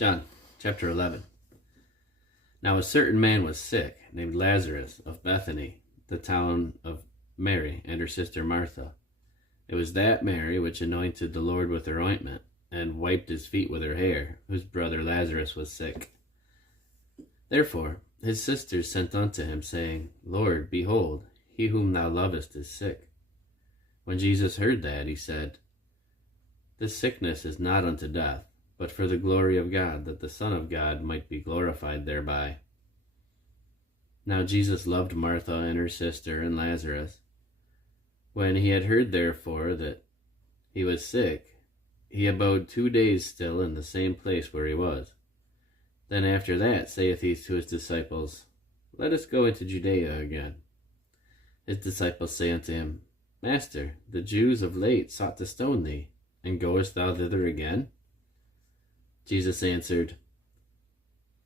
John chapter 11. Now a certain man was sick, named Lazarus, of Bethany, the town of Mary, and her sister Martha. It was that Mary which anointed the Lord with her ointment, and wiped his feet with her hair, whose brother Lazarus was sick. Therefore his sisters sent unto him, saying, Lord, behold, he whom thou lovest is sick. When Jesus heard that, he said, This sickness is not unto death, but for the glory of God, that the Son of God might be glorified thereby. Now Jesus loved Martha and her sister and Lazarus. When he had heard therefore that he was sick, he abode 2 days still in the same place where he was. Then after that saith he to his disciples, Let us go into Judea again. His disciples say unto him, Master, the Jews of late sought to stone thee, and goest thou thither again? Jesus answered,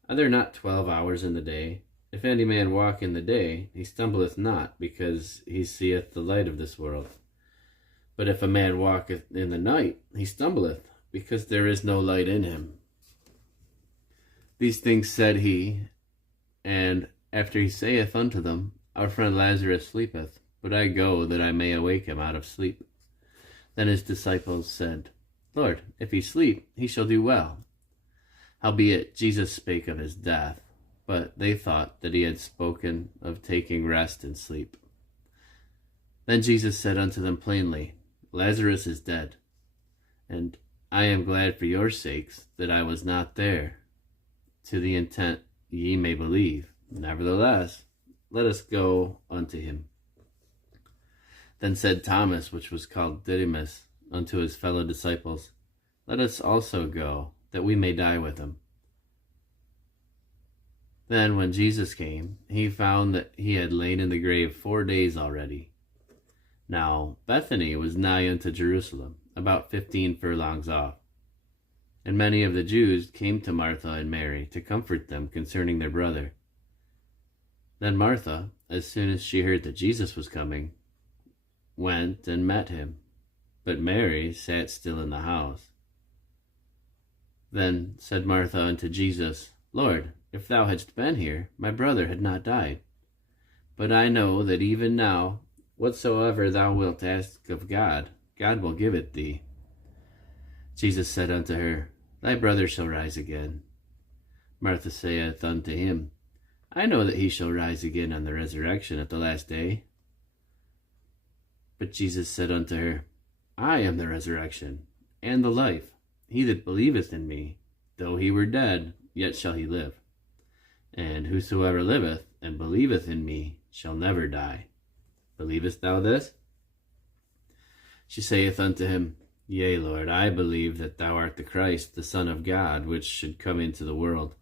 Are there not 12 hours in the day? If any man walk in the day, he stumbleth not, because he seeth the light of this world. But if a man walketh in the night, he stumbleth, because there is no light in him. These things said he, and after he saith unto them, Our friend Lazarus sleepeth, but I go that I may awake him out of sleep. Then his disciples said, Lord, if he sleep, he shall do well. Howbeit Jesus spake of his death, but they thought that he had spoken of taking rest and sleep. Then Jesus said unto them plainly, Lazarus is dead, and I am glad for your sakes that I was not there, to the intent ye may believe. Nevertheless, let us go unto him. Then said Thomas, which was called Didymus, unto his fellow disciples, Let us also go, that we may die with him. Then when Jesus came, he found that he had lain in the grave 4 days already. Now Bethany was nigh unto Jerusalem, about 15 furlongs off. And many of the Jews came to Martha and Mary to comfort them concerning their brother. Then Martha, as soon as she heard that Jesus was coming, went and met him, but Mary sat still in the house. Then said Martha unto Jesus, Lord, if thou hadst been here, my brother had not died. But I know that even now, whatsoever thou wilt ask of God, God will give it thee. Jesus said unto her, Thy brother shall rise again. Martha saith unto him, I know that he shall rise again on the resurrection at the last day. But Jesus said unto her, I am the resurrection, and the life. He that believeth in me, though he were dead, yet shall he live. And whosoever liveth and believeth in me shall never die. Believest thou this? She saith unto him, Yea, Lord, I believe that thou art the Christ, the Son of God, which should come into the world.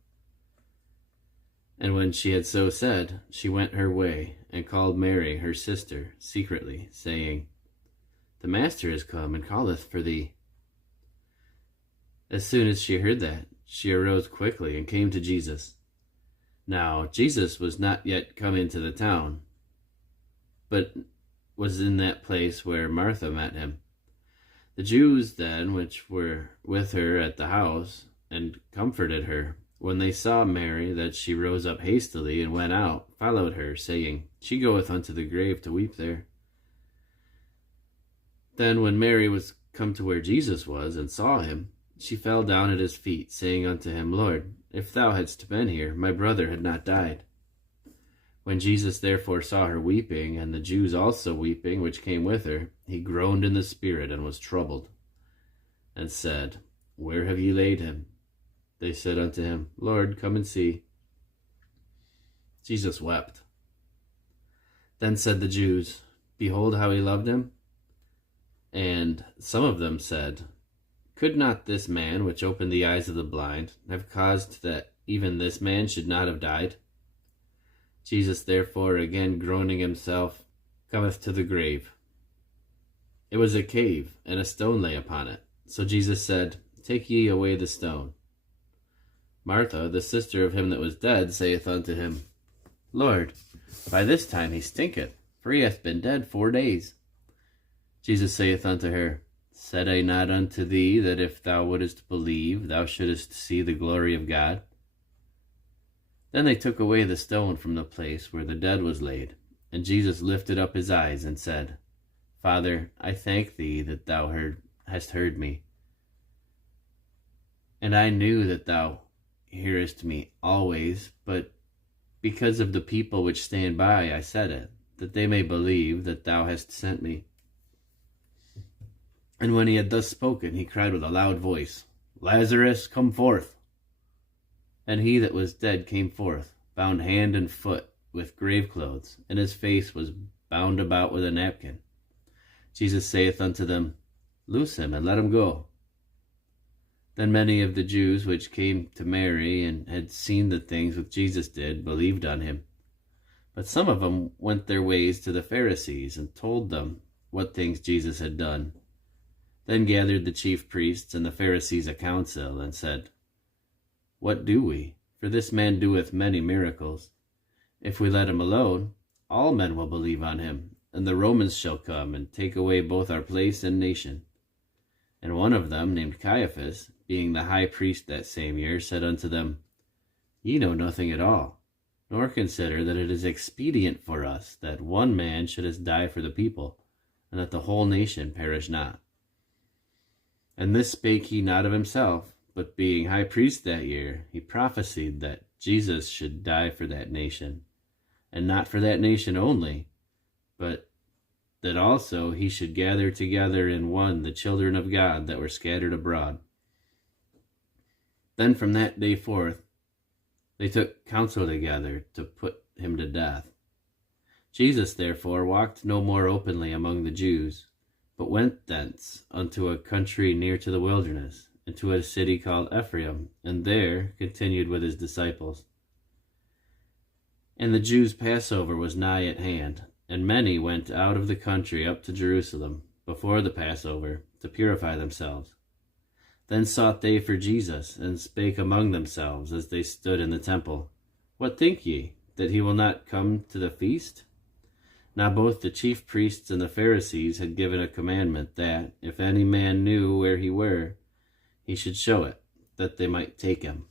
And when she had so said, she went her way, and called Mary, her sister, secretly, saying, The Master is come, and calleth for thee. As soon as she heard that, she arose quickly, and came to Jesus. Now Jesus was not yet come into the town, but was in that place where Martha met him. The Jews then, which were with her at the house, and comforted her, when they saw Mary, that she rose up hastily and went out, followed her, saying, She goeth unto the grave to weep there. Then when Mary was come to where Jesus was, and saw him, she fell down at his feet, saying unto him, Lord, if thou hadst been here, my brother had not died. When Jesus therefore saw her weeping, and the Jews also weeping, which came with her, he groaned in the spirit, and was troubled, and said, Where have ye laid him? They said unto him, Lord, come and see. Jesus wept. Then said the Jews, Behold how he loved him. And some of them said, Could not this man, which opened the eyes of the blind, have caused that even this man should not have died? Jesus therefore, again groaning himself, cometh to the grave. It was a cave, and a stone lay upon it. So Jesus said, Take ye away the stone. Martha, the sister of him that was dead, saith unto him, Lord, by this time he stinketh, for he hath been dead 4 days. Jesus saith unto her, Said I not unto thee that if thou wouldest believe, thou shouldest see the glory of God? Then they took away the stone from the place where the dead was laid. And Jesus lifted up his eyes and said, Father, I thank thee that thou hast heard me. And I knew that thou hearest me always, but because of the people which stand by I said it, that they may believe that thou hast sent me. And when he had thus spoken, he cried with a loud voice, Lazarus, come forth. And he that was dead came forth, bound hand and foot with grave clothes, and his face was bound about with a napkin. Jesus saith unto them, Loose him, and let him go. Then many of the Jews which came to Mary, and had seen the things which Jesus did, believed on him. But some of them went their ways to the Pharisees, and told them what things Jesus had done. Then gathered the chief priests and the Pharisees a council, and said, What do we? For this man doeth many miracles. If we let him alone, all men will believe on him, and the Romans shall come and take away both our place and nation. And one of them, named Caiaphas, being the high priest that same year, said unto them, Ye know nothing at all, nor consider that it is expedient for us that one man should die for the people, and that the whole nation perish not. And this spake he not of himself, but being high priest that year, he prophesied that Jesus should die for that nation, and not for that nation only, but that also he should gather together in one the children of God that were scattered abroad. Then from that day forth they took counsel together to put him to death. Jesus therefore walked no more openly among the Jews, but went thence unto a country near to the wilderness, into a city called Ephraim, and there continued with his disciples. And the Jews' Passover was nigh at hand, and many went out of the country up to Jerusalem before the Passover to purify themselves. Then sought they for Jesus, and spake among themselves as they stood in the temple, What think ye, that he will not come to the feast? Now both the chief priests and the Pharisees had given a commandment that, if any man knew where he were, he should show it, that they might take him.